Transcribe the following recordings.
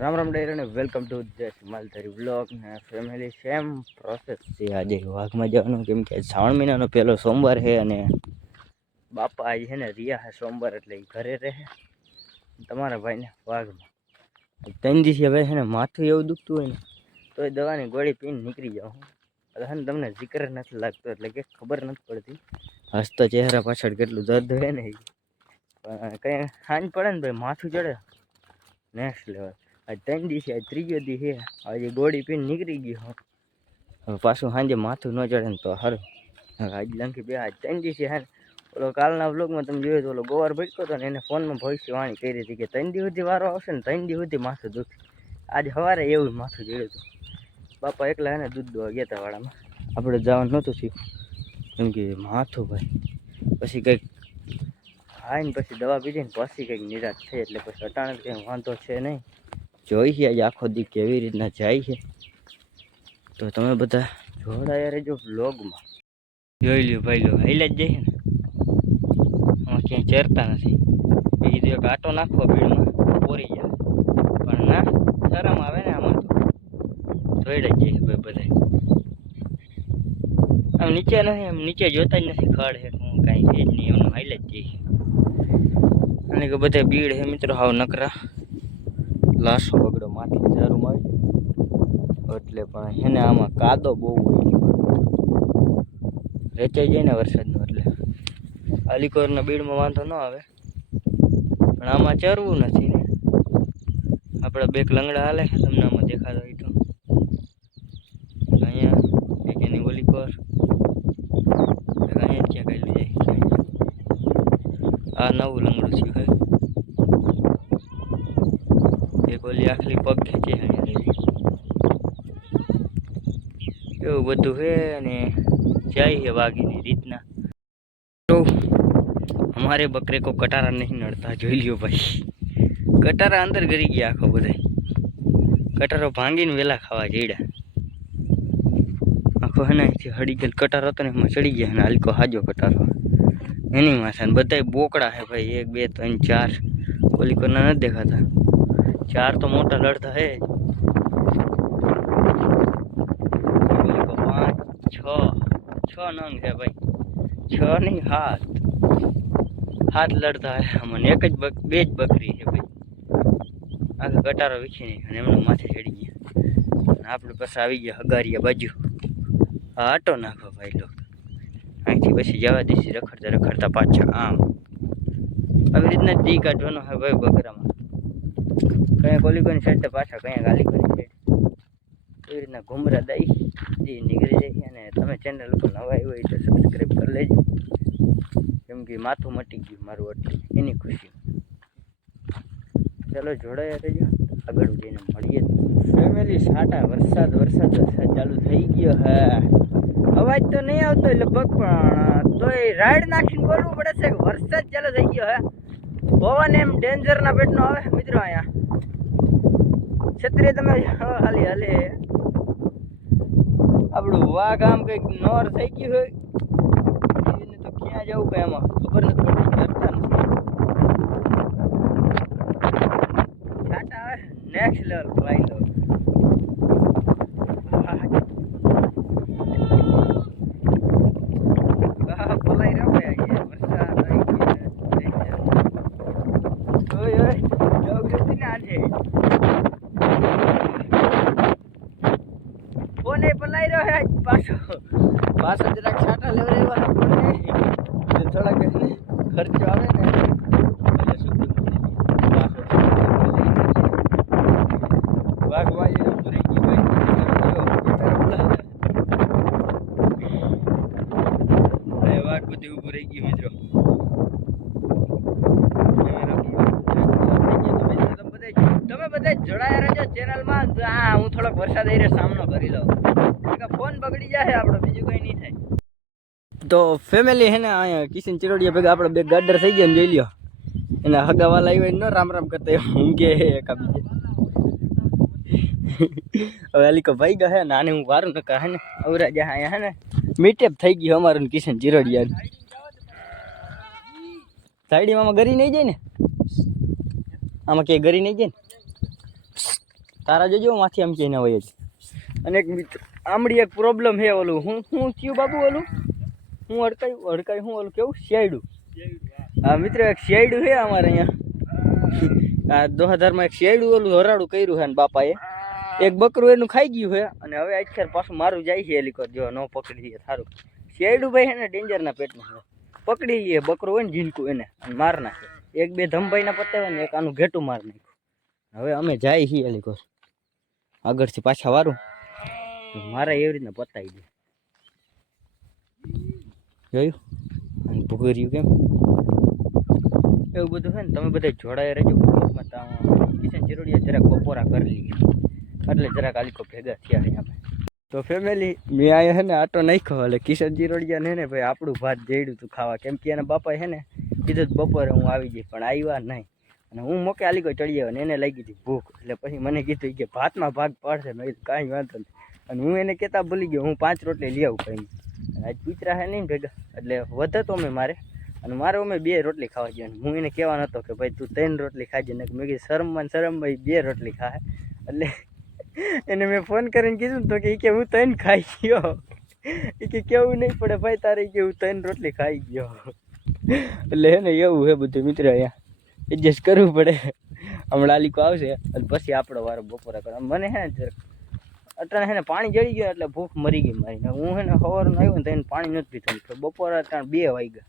રામ રામ ડાયર અને welcome to the Maldhari blog ને family same process છે. આજે વાઘમાં જવાનું કેમ કે શ્રાવણ મહિનાનો પહેલો સોમવાર છે અને બાપા આજે છે ને રિયા છે સોમવાર એટલે ઘરે રહે. તમારા ભાઈને વાઘમાં 3 દિવસે હવે છે ને માથું એવું દુખતું હોય ને તો એ દવાની ગોળી પીને નીકળી જાઉં. એટલે ને તમને જિકર નથી લાગતો એટલે કે ખબર નથી પડતી. હસતો ચહેરા પાછળ કેટલું દર્દ હોય ને પણ કંઈ સાંજ પડે ને ભાઈ માથું ચડે નેક્સ્ટ લેવલ. આજ 3 દિવસે આજ ત્રીજો દી છે. આજે ગોળી પીને નીકળી ગયો. હવે પાછું સાંજે માથું ન ચડે ને તો સારું. આજ લંકી બે આજ 3 દિવસે છે ને ઓલો કાલના વ્લોગમાં તમે જોયું તો ઓલો ગોવાર ભટકો હતો ને એને ફોનમાં ભવિષ્યવાણી કરી હતી કે 3 દિવસ સુધી વારો આવશે ને 3 દિવસ સુધી માથું દુખે. આજે સવારે એવું માથું જોયું હતું. બાપા એકલા એને દૂધ દોવા ગયા હતા વાળામાં. આપણે જવાનું નહોતું થયું કેમ કે માથું ભાઈ પછી કંઈક ખાઈને પછી દવા પીધી ને પછી કંઈક નિરાશ થઈ એટલે પછી અટાણે કંઈ વાંધો છે નહીં. જોઈ છે આજે આખો દી કેવી રીતના જાય છે તો તમે બધા જોડાયા રહેજો વ્લોગમાં. જોઈ લ્યો ભાઈ લો હાઈલા જ જાય છે ને આમાં ક્યાંય ચરતા નથી. મેં કીધું એક આટો નાખો ભીડમાં પોરી જાય પણ ના શરમ આવે ને આમાં તો જોઈ જ જાય ભાઈ બધા. આમ નીચે નથી આમ નીચે જોતા જ નથી ખડ છે હું કાંઈ છે જ નહીં એમનું હાઈલા જ જાય છે. અને કે બધા ભીડ છે મિત્રો હાવ નકરા લાશો બગડો માથે ઝારું મારી એટલે પણ એને આમાં કાદો બહુ હોય રેચાઈ જાય ને વરસાદનો એટલે અલીકોરના બીડમાં વાંધો ન આવે પણ આમાં ચરવું નથી ને. આપણા બે લંગડા હાલે છે તમને આમાં દેખાતો હોય તો અહીંયા એક એની ઓલીકોર અહીંયા ક્યાં કાઢી જાય. આ નવું લંગડું છે ભાઈ. એક ઓલી આખલી પગ ખેંચે એવું બધું છે અને જાય છે વાઘીની રીતના. તો हमारे बकरे को कटारा नहीं नड़ता જોઈ લ્યો ભાઈ. કટારા અંદર ગરી ગયા આખો બધા. કટારો ભાંગીને વેલા ખાવા જઈડા આખો હે ને હડી ગયેલ કટારો હતો ને એમાં ચડી ગયા ને હલકો હાજો કટારો એની માથે બધા બોકડા છે ભાઈ 1 2 3 4 ઓલી કોના નથી દેખાતા 4 તો મોટા લડતા હે 6 નંગ છે ભાઈ 6 નહીં 7 લડતા હે. મને એક જ બે જ બકરી છે ભાઈ. આખો કટારો વીખી નહીં અને એમનું માથે ચડી ગયા. આપણે પાસે આવી ગયા હગારિયા બાજુ. આટો નાખો ભાઈ લોકો અહીંથી પછી જવા દેશી રખડતા રખડતા પાછા આમ આવી રીતના દી કાઢવાનો હોય ભાઈ બકરામાં. કંઈક ઓલી કોની સાઈડ પાછા કંઈક આલી કોની સાઈડ એવી રીતના ઘુમરા દઈ દી નીકળી જાય. અને તમે ચેનલ ઉપર નવા આવ્યો હોય તો સબસ્ક્રાઈબ કરી લેજો કેમ કે માથું મટી ગયું મારું એટલે એની ખુશી. ચાલો જોડાયા રહેજો આગળ જઈને મળીએ. ફેમિલી સાટા વરસાદ ચાલુ થઈ ગયો હે. અવાજ તો નહીં આવતો લગભગ પણ તોય રાઈડ નાખીને બોલવું પડે છે કે વરસાદ ચાલુ થઈ ગયો હે. પવન એમ ડેન્જરના પેટનો આવે મિત્રો. અહીંયા છત્રી તમે હાલી હાલે આપણું વાઘ આમ કંઈક નોર થઈ ગયું હોય એને તો ક્યાં જવું કઈ આમાં ખબર નથી પડતી. કરતા નથી છાટા આવે નેક્સ્ટ લેવલ ભાઈ લો. પલાઈ રહ્યો ભાઈ વરસાદ આવી ગયો. ઓય જાગૃતિ ને આજે ફોને પલાઈ રહ્યો હે પાછો જરાક છાટા લેવડાવવાના પડે થોડાક ખર્ચો આવે ને એટલે શું વાઘવાજી ઉભું રહી ગયું ભાઈ. વાઘ બધું ઉભું રહી ગયું મિત્રો. તમે બધા જોડાયા રહેજો ચેનલમાં. હા હું થોડોક વરસાદ આવી રહ્યો સામનો કરી લઉં. ફોન બગડી જાય આપણો બીજું કંઈ નહીં થાય. તો ફેમિલી હે ને અહીંયા કિશન ચિરોડિયા ભેગા આપણે બે ગાડર થઈ ગયા ને જોઈ લ્યો. એના હગાવાલા આવ્યા ન રામ રામ કરતા ઊંઘે એકા બીજે. હવે અલીકો ભાઈ ગયા હે નાને હું વારું ન કહે ને અવરા જા અહીંયા હે ને મીટેપ થઈ ગયું અમારું કિશન ચિરોડિયા. સાઈડીમાં ગરી નહીં જાય ને આમાં ક્યાંય ગરી નહીં જાય ને તારા જોજો માથી આમ કહીને હોય જ. અને એક મિત્ર આમડી એક પ્રોબ્લેમ હે ઓલું હું થયું બાબુ ઓલું હું અડકાયું હું ઓલું કેવું શિયાળું. હા મિત્ર એક શિયાળું હે અમારે અહીંયા આ 2000 માં એક શિયાળું ઓલું હરાડું કર્યું હે ને બાપાએ એક બકરું એનું ખાઈ ગયું હે અને હવે અત્યારે પાછું મારું જાય છે એલી જો ન પકડી લઈએ સારું. શિયાળું ભાઈ હે ને ડેન્જરના પેટમાં પકડી લઈએ બકરું હોય ને ઝીણકું એને અને માર નાખે. એક બે ધમભાઈના પતાવે ને એક આનું ઘેટું માર નાખ્યું. હવે અમે જાય છીએ એલી આગળથી પાછા વારું મારે એવી રીતના પતાવી દે જોયું અને ભૂગર્યું કેમ એવું બધું છે ને. તમે બધા જોડાયા રહેજો કિશન ચિરોડિયા જરાક બપોરા કરી લઈએ એટલે જરાક આલીકો ભેગા થયા છે આપણે. તો ફેમિલી મેં અહીંયા છે ને આટો નાખ્યો એટલે કિશન ચિરોડિયા ને ભાઈ આપણું ભાત જડ્યું હતું ખાવા કેમ કે એના બાપાએ છે ને કીધું બપોરે હું આવી જઈશ પણ આવ્યા નહીં અને હું મોકે આલીકો ચડી આવ્યો ને એને લાગી હતી ભૂખ એટલે પછી મને કીધું કે ભાતમાં ભાગ પાડશે મેં કાંઈ વાંધો નહીં અને હું એને કહેતા ભૂલી ગયો હું 5 રોટલી લઈ આવું કંઈ આજ કૂતરા હે નહીં ભેગા એટલે વધે તો અમે મારે અને મારે અમે 2 રોટલી ખાવા ગયા. હું એને કહેવા નહોતો કે ભાઈ તું 3 રોટલી ખાજે ને મેં કીધું શરમમાં 2 રોટલી ખાય એટલે એને મેં ફોન કરીને કીધું તો કે હું 3 ખાઈ ગયો કે કેવું નહીં પડે ભાઈ તારે કે હું 3 રોટલી ખાઈ ગયો એટલે હે ને એવું હે બધું મિત્ર અહીંયા એડજસ્ટ કરવું પડે. હમણાં આલીકો આવશે અને પછી આપણો વારો બપોરા કરે. મને હે ને અટાણે હે ને પાણી જળી ગયું એટલે ભૂખ મરી ગઈ મારી. હું હે ને સવારનું આવ્યો ને તો એને પાણી નથી પીધું બપોરા અટાણે 2 વાગ્યા.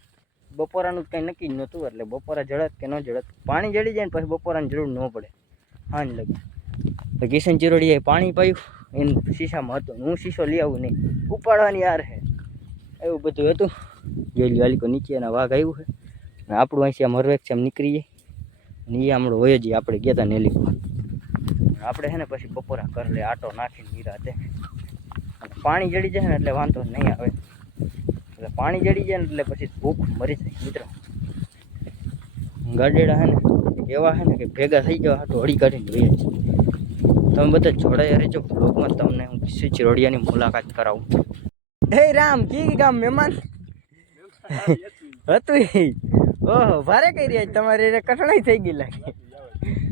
બપોરાનું કંઈ નક્કી જ નહોતું એટલે બપોરા જળત કે ન જળત પાણી જળી જાય ને પછી બપોરાની જરૂર ન પડે હાંજ લગે. કિશન ચિરોડિયાએ પાણી પાયું એને શીશામાં હતું હું શીશો લઈ આવું નહીં ઉપાડવાની યાર હે એવું બધું હતું. જોઈ લ્યો આલીકો નીચે એના વાઘ આવ્યું છે અને આપણું અહીંથી આમ હરવેક છે આમ નીકળી જાય અને એ હમણાં હોય જ આપણે ગયા હતા નેલી આપણે છે ને પછી બપોરા કરી લે આટો નાખીને નિરાતે પાણી જડી જાય ને એટલે વાંધો નહીં આવે એટલે પાણી જડી જાય ને એટલે પછી ભૂખ મરી જાય મિત્રો. ગાડેડા હે ને એવા હે ને કે ભેગા થઈ જવા તો હળી કાઢીને લઈએ છે. તમે બધા જોડાયા રહેજો બ્લોગમાં તમને હું કિશન ચિરોડિયાની મુલાકાત કરાવું. હે રામ કી ગામ મહેમાન હતું ઓહો ભારે કઈ રહ્યા તમારી કઠણાઈ થઈ ગઈ લાગે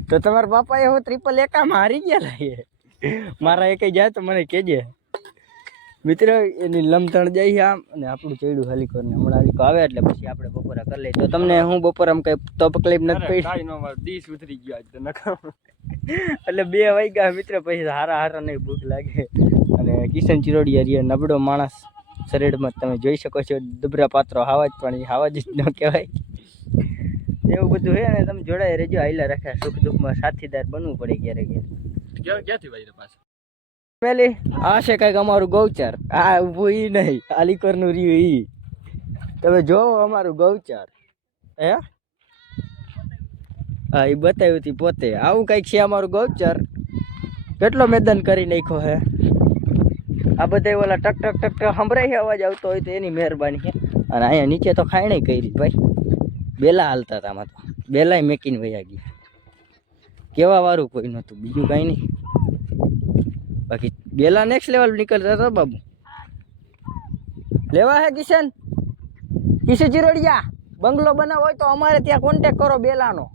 તો તમારા બાપાએ હું 111 હારી ગયા લાગે. મારા એક જાય તો મને કહેજે મિત્ર. એની લમતણ જાય આમ અને આપણું ચડ્યું હાલી કરીને હમણાં હાલીકો આવે એટલે પછી આપણે બપોરા કરી લઈએ. તો તમને હું બપોરામાં કઈ તો તકલીફ નથી પડી દીસ ઉતરી ગયો આજ તો નકામ એટલે 2 વાગ્યા મિત્ર પછી હારા નહીં ભૂખ લાગે. અને કિશન ચિરોડિયા રિયા નબળો માણસ શરીરમાં તમે જોઈ શકો છો દુબરા પાત્રો હાવા જ પણ હાવા જ ન કહેવાય એવું બધું હે ને. તમે જોડાય રહેજો આયલા રાખ્યા સુખ દુઃખમાં સાથીદાર બનવું પડે ક્યાંથી ભાઈ પાછું પેલી આ છે કઈક અમારું ગૌચર આ ઊભું ઈ નહીં આલીકોરનું રહ્યું ઈ તમે જોવો અમારું ગૌચર હે હા એ બતાવ્યું હતી પોતે આવું કઈક છે અમારું ગૌચર. કેટલો મેદાન કરી નાખ્યો હે. આ બધા ઓલા ટક ટક ટક ટક સંભળાય અવાજ આવતો હોય તો એની મહેરબાની છે. અને અહીંયા નીચે તો ખાયણી કરી ભાઈ બેલા હાલતા હતા આમાં તો બેલાય મેકીને વયા ગયા કેવા વારું કોઈ નહોતું બીજું કાંઈ નહીં. બાકી બેલા નેક્સ્ટ લેવલ નીકળતા હતા બાબુ લેવા હે કિશન ચિરોડિયા બંગલો બનાવો હોય તો અમારે ત્યાં કોન્ટેક કરો બેલાનો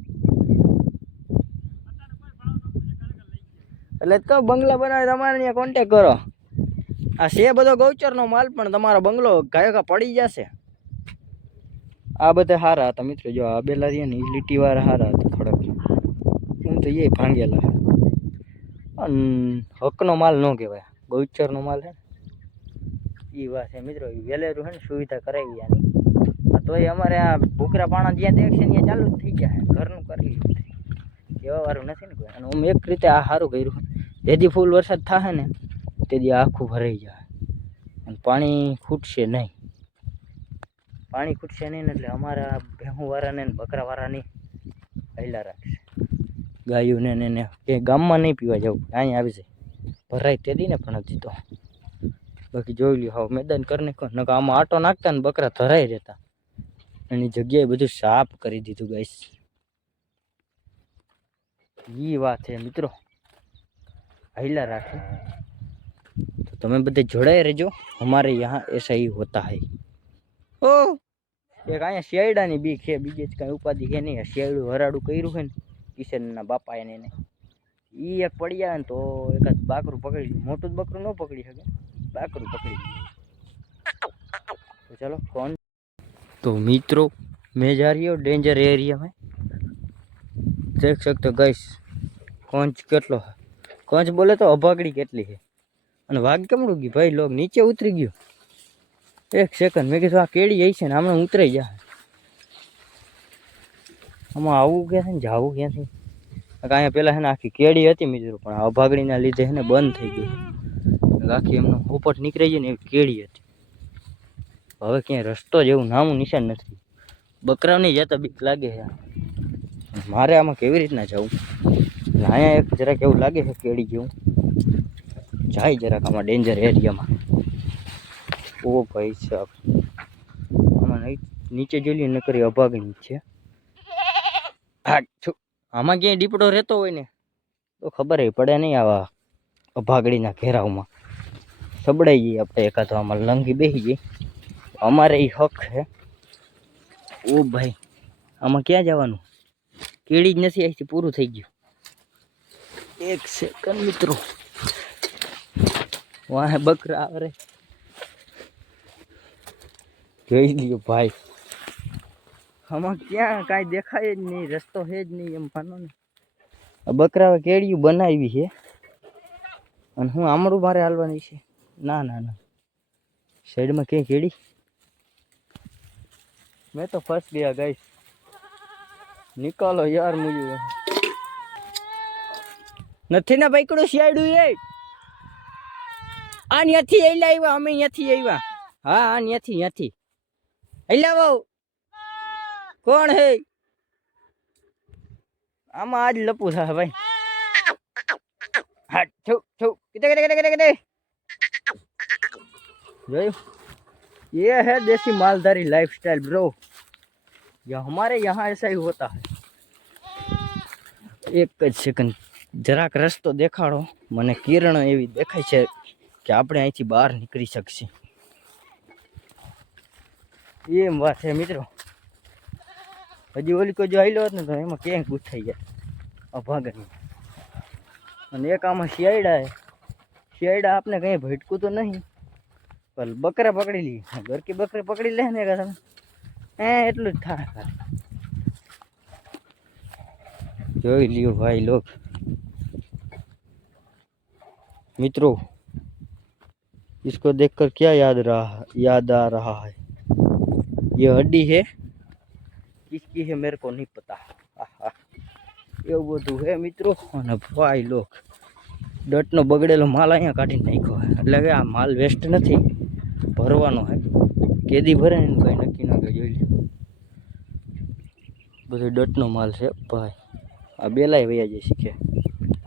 એટલે કહો બંગલા બનાવે તમારે ત્યાં કોન્ટેક કરો. આ છે બધો ગૌચરનો માલ પણ તમારો બંગલો ગાયકા પડી જશે. આ બધા સારા હતા મિત્રો. જો આ બેલા રહ્યા ને એ લીટીવાળા સારા હતા થોડાક હું તો એ ભાંગેલા હકનો માલ ન કહેવાય ગૌચરનો માલ છે એ વાત છે મિત્રો. વેલેરું છે ને સુવિધા કરાવી આની તોય અમારે આ ભૂકરા પાણા જ્યાં દેખશે ત્યાં ચાલુ જ થઈ જાય ઘરનું કરી લીધું એવા વાળું નથી ને કોઈ. અને હું એક રીતે આ સારું કર્યું જેથી ફૂલ વરસાદ થશે ને તેથી આખું ભરાઈ જાય અને પાણી ખૂટશે નહીં. પાણી ખૂટશે નહીં ને એટલે અમારા ભેહુંવાળાને ને બકરાવાળાની હૈલા રાખશે. ગાયું ને કે ગામમાં નહીં પીવા જવું અહીંયા આવી જાય ભરાય તેથી ને પણ હજી તો બાકી જોઈ લ્યો હવે મેદાન કરી નાખો ન આમાં આટો નાખતા ને બકરા ધરાઈ રહેતા એની જગ્યાએ બધું સાફ કરી દીધું ગાઈસ. એ વાત છે મિત્રો હૈલા રાખે તો તમે બધે જોડાઈ રહેજો. હમારે યહાં એસા ही होता है. ઓ એક અહીંયા શિયાળાની બીક છે બીજે જ કાંઈ ઉપાધિ છે નહીં. શિયાળું હરાડું કર્યું છે ને કિશનના બાપા એને એ એક પડી જાય ને તો એકાદ બાકરું પકડી લે, મોટું જ બકરું ન પકડી શકે, બાકરું પકડી લે. तो चलो कौन। तो मित्रों मैं जा रही हूँ डेंजर एरिया में, देख सकते हो गाइस कोंच કેટલો है, कोंच बोले तो अभागड़ी કેટલી है અને વાઘ કેમ રૂગી ભાઈ, લોગ નીચે ઉતરી ગયો એક સેકન્ડ. મેં કીધું આ કેડી જઈ છે ને હમણાં ઉતરાઈ જાય, આમાં આવવું ક્યાંથી ને જવું ક્યાંથી. અહીંયા પેલા છે ને આખી કેડી હતી મિત્રો, પણ આ અભાગડીના લીધે છે ને બંધ થઈ ગઈ, આખી એમનો પોપટ નીકળી જાય ને એવી કેડી હતી. હવે ક્યાંય રસ્તો જેવું નામું નિશાન નથી, બકરાને જતા બીક લાગે છે. મારે આમાં કેવી રીતના જવું, અહીંયા એક જરાક એવું લાગે છે કેડી જેવું, જાય જરાક આમાં ડેન્જર એરિયામાં. ઓ ભાઈ સાહેબ આમાં નીચે જોઈ ન કરી અભાગણી છે. હા આમાં ક્યાંય દીપડો રહેતો હોય ને તો ખબર પડે નહીં, આવા અભાગડીના ઘેરાવમાં સબડાઈ જઈએ આપણે, એકાદ આમાં લંગી બેસી જઈએ, અમારે એ હક છે. ઓ ભાઈ આમાં ક્યાં જવાનું, કેડી જ નથી, અહીંથી પૂરું થઈ ગયું. એક સેકન્ડ મિત્રો, વાહ બકરા આવે જોઈ લ્યો ભાઈ, આમાં ક્યાં કાંઈ દેખાય જ નહીં, રસ્તો છે જ નહીં એમ માનો ને. બકરા કેડિયું બનાવી છે અને હું આમળું મારે હાલવાની છે. ના ના ના, સાઈડમાં ક્યાંય કેડી, मैं तो फंस गया गाइस, निकालो यार मुझे. નથી ને પકડું શિયાળું એ આ ન્યાથી એલા આવ્યા, અમે ન્યાથી આવ્યા. હા આ ન્યાથી એલા બહુ કોણ હે આમાં, આજ લપુ થાય ભાઈ. હા છુ છુ कितने જોયું, ये है देसी मालधारी लाइफस्टाइल ब्रो, ये हमारे यहाँ ऐसा ही होता है. एक જ સેકન્ડ જરાક રસ્તો દેખાડો મને, કિરણ એવી દેખાય છે કે આપણે અહીંથી બહાર નીકળી શકશે એમ વાત છે મિત્રો. હજી ઓલી કોઈ જો આવેલો હોત ને તો એમાં ક્યાંય ગુથાઈ જાય અભાગની. અને એક આમાં શિયાળા હે, શિયાળા આપણે કંઈ ભટકું તો નહીં, પણ બકરા પકડી લઈએ, ઘરકી બકરી પકડી લે ને તમે એટલું જ થાય ખાલી. જોઈ લ્યો ભાઈ લોग मित्रों, इसको देखकर क्या याद आ रहा है, ये हड्डी है, किसकी है मेरे को नहीं पता. એવું બધું હે મિત્રો. અને ભાઈ લોગ ડટનો બગડેલો માલ અહીંયા કાઢી નાખ્યો, એટલે કે આ માલ વેસ્ટ નથી, ભરવાનો હે. કેદી ભરે ને કંઈ નક્કી ના કંઈ જોઈ લે. બધું ડટનો માલ છે ભાઈ. આ બેલાય વયા જાય શીખે.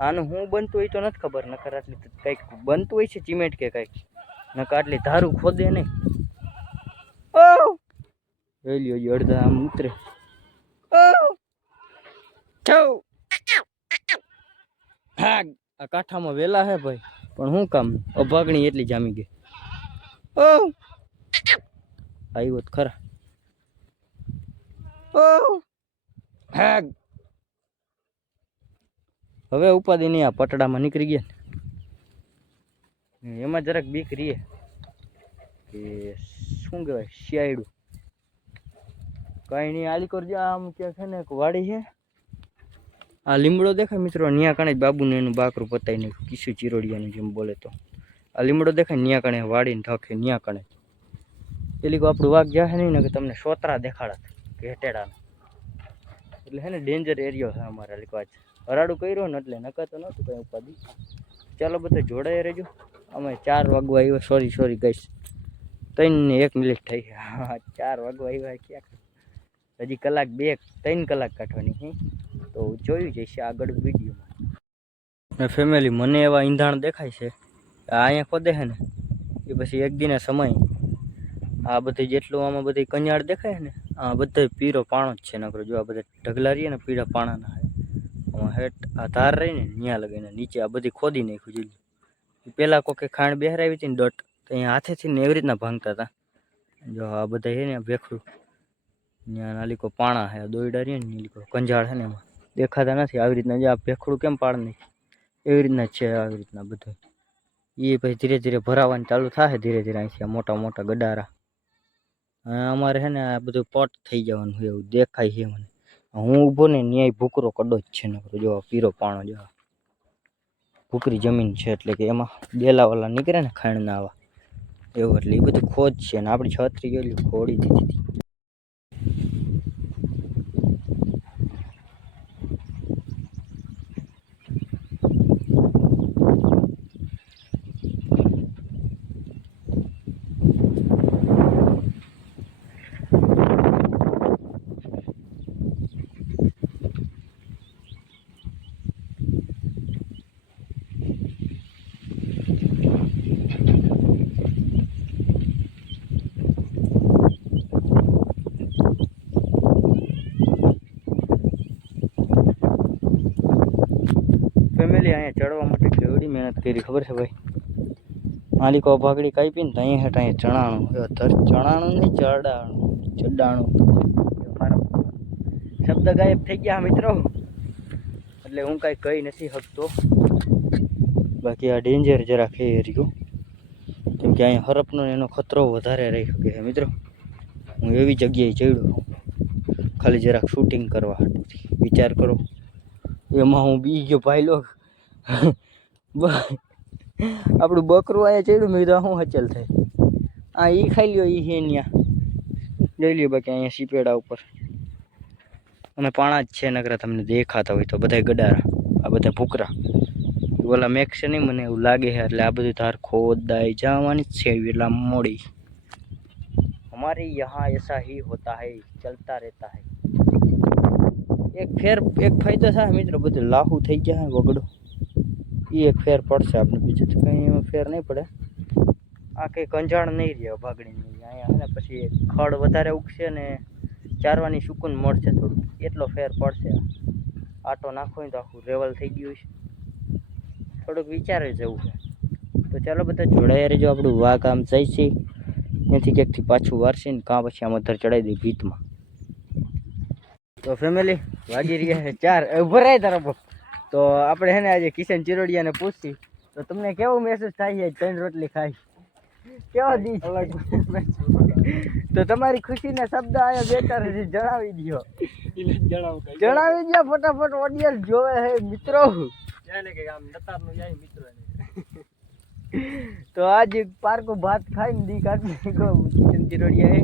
આનું હું બનતું હોય તો નથી ખબર, નકર આટલી કંઈક બનતું હોય છે સિમેન્ટ કે કંઈક, નકર આટલી ધારું ખોદે નહીં. ઓ જોઈ લ્યો અડધા આમ ઉતરે. હા આ કાંઠામાં વેલા હે ભાઈ, પણ શું કામ, અભાગણી એટલી જામી ગઈ. ઓ આવ્યો ખરા. ઓ હા હવે ઉપાધિ નહીં, આ પટડામાં નીકળી ગયા ને એમાં જરાક બીક રહીએ કે શું કહેવાય શિયાળું કાંઈ નહીં. આલી કરજો આમ ક્યાં છે ને એક વાડી છે, આ લીમડો દેખાય મિત્રો, ન્યા કણે જ બાબુને એનું બાકરું પતાવી નાખ્યું, કિસ્સુ ચિરોડિયાનું જેમ બોલે તો. આ લીમડો દેખાય ન્યા કણે વાડીને ઠકે ન્યા કણે. પેલી કો આપણું વાઘ જાય નહીં ને કે તમને સોતરા દેખાડત ઘેટેડાના, એટલે છે ને ડેન્જર એરિયો છે અમારે. લીકો આજ હરાડું કર્યો ને એટલે નકા તો નહોતું કંઈ ઉપાધિ. ચાલો બધા જોડાઈ રહેજો. અમે 4 વાગવા આવ્યા, સોરી ગઈશ 3 ને 1 મિનિટ થઈ. હા 4 વાગવા આવ્યા, ક્યાં હજી કલાક 2-3 કલાક કાઢવાની છે. તો જોયું જઈશે આગળ વિડીયોમાં. ફેમિલી મને એવા ઈંધાણ દેખાય છે અહીંયા ખોદે છે ને એ પછી એક દિને સમય આ બધી જેટલું આમાં બધી કન્યાળ દેખાય ને આ બધા પીરો પાણો જ છે. નકરો જો આ બધા ઢગલા રહીએ ને પીળા પાણાના આમાં હેઠ આ ધાર રહી ને ત્યાં લગાવીને નીચે આ બધી ખોદી નાખ્યું. જોઈ પેલા કોકે ખાણ બેહરાવી હતી ને દટ, તો અહીંયા હાથેથી ને એવી રીતના ભાંગતા હતા. જો આ બધા છે ને ભેખડું ત્યાં નાલીકો પાણા છે, દોયડા રહીએ ને નીલીકો કંજાળ છે ને એમાં દેખાતા નથી. આવી રીતના જે આ ભેખડું કેમ પાડ નહીં એવી રીતના છે, આવી રીતના બધું એ પછી ધીરે ધીરે ભરાવાનું ચાલુ થાય, ધીરે ધીરે અહીંથી મોટા મોટા ગડારા. અમારે છે ને આ બધું પટ થઈ જવાનું હોય એવું દેખાય છે મને. હું ઊભો ને ન્યાય ભૂકરો કડો જ છે ને, જો પીરો પાણો જો ભૂકરી જમીન છે, એટલે કે એમાં ડેલાવાલા નીકળે ને ખાણના આવા એવું, એટલે એ બધું ખોદ છે ને આપણી છત્રી ગયેલી ખોડી દીધી હતી. ફેમિલી અહીંયા ચડવા માટે કેવડી મહેનત કરી ખબર છે ભાઈ. માલિકો ભાગડી કાપી ને અહીંયા હેઠ અહીંયા ચણાણું, ચણાણું નહીં ચડાણું મારો શબ્દ ગાયબ થઈ ગયા મિત્રો, એટલે હું કાંઈ કહી નથી શકતો. બાકી આ ડેન્જર જરાક એ રહ્યું, કેમ કે અહીંયા હરપનો એનો ખતરો વધારે રહી શકે છે મિત્રો. હું એવી જગ્યાએ ચડ્યો ખાલી જરાક શૂટિંગ કરવા હાટુથી, વિચાર કરો. એમાં હું બી ગયો ભાઈ લોક, આપણું બકરું અહીંયા ચડ્યું, મેં કીધું શું હચલ થાય. આ એ ખાઈ લ્યો, એ છે ત્યાં જોઈ લ્યો. બાકી અહીંયા સીપેડા ઉપર અમે પાણા જ છે, નકરા તમને દેખાતા હોય તો બધા ગડારા, આ બધા ભૂકરા ઓલા મેક છે નહીં, મને એવું લાગે છે. એટલે આ બધું તાર ખોદાઈ જવાની જ છે એટલા મોડી. हमारे यहाँ ऐसा ही होता है, चलता रहता है. એક ફાયદો થાય મિત્રો, બધું લાહુ થઈ ગયા વગડો, એ એક ફેર પડશે આપણે, બીજું તો કંઈ એમાં ફેર નહીં પડે. આ કંઈ કંજાણ નહીં રહે ભાગડીની અહીંયા, અને પછી ખડ વધારે ઉગશે ને ચારવાની સુકૂન મળશે થોડું, એટલો ફેર પડશે. આટો નાખવો હોય તો આખું રેવલ થઈ ગયું છે, થોડુંક વિચારે જવું છે. તો ચાલો બધા જોડાયા રહેજો. આપણું વાઘ આમ જાય છે ત્યાંથી ક્યાંકથી પાછું વારશે ને કાં પછી આમ અધર ચડાવી દે ભીતમાં. તો ફેમિલી વાગી રહ્યા છે 4, ભરાય તરફ. તો આપણે છે ને આજે કિશન ચિરોડિયાને પૂછી તો તમને કેવું મહેસૂસ થાય છે 3 રોટલી ખાઈ, કેવો દી? તો તમારી ખુશીના શબ્દ આયા બેટર છે, જણાવી દો. જણાવી દો ફટાફટ, ઓડિયન્સ જોવે છે મિત્રો. તો આજ પારકો ભાત ખાઈને દી કાઢી કિશન ચિરોડિયા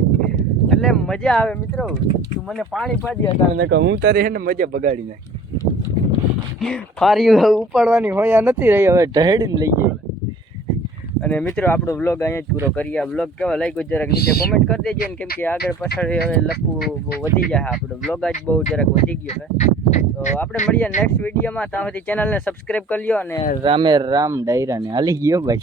એટલે મજા આવે મિત્રો. તું મને પાણી પાડી હતા, હું તારી હે ને મજા બગાડી નાખી. ફાર્યું ઉપાડવાની હોય નથી રહી, હવે ઢહેડીને લઈ જાય. અને મિત્રો આપણો વ્લોગ અહીંયા જ પૂરો કરીએ. આ વ્લોગ કેવા લાગ્યો જરાક નીચે કોમેન્ટ કરી દેજો ને, કેમ કે આગળ પાછળ હવે લખવું બહુ વધી જાય. આપણો વ્લોગ આજ બહુ જરાક વધી ગયો છે. તો આપણે મળીએ નેક્સ્ટ વિડીયોમાં. ત્યાં સુધી ચેનલને સબસ્ક્રાઈબ કરી લ્યો અને રામે રામ ડાયરાને હાલી ગયો ભાઈ.